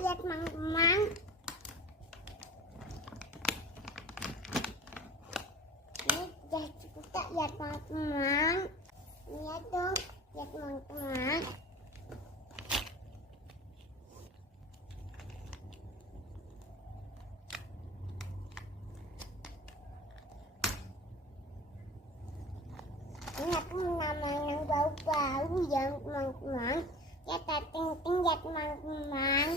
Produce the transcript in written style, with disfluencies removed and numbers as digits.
lihat teman-teman. Ini udah cukup tak ya teman-teman. Lihat dong ya teman-teman. Ini aku menambah yang bau-bau ya teman-teman. Ya ting-ting ya teman-teman.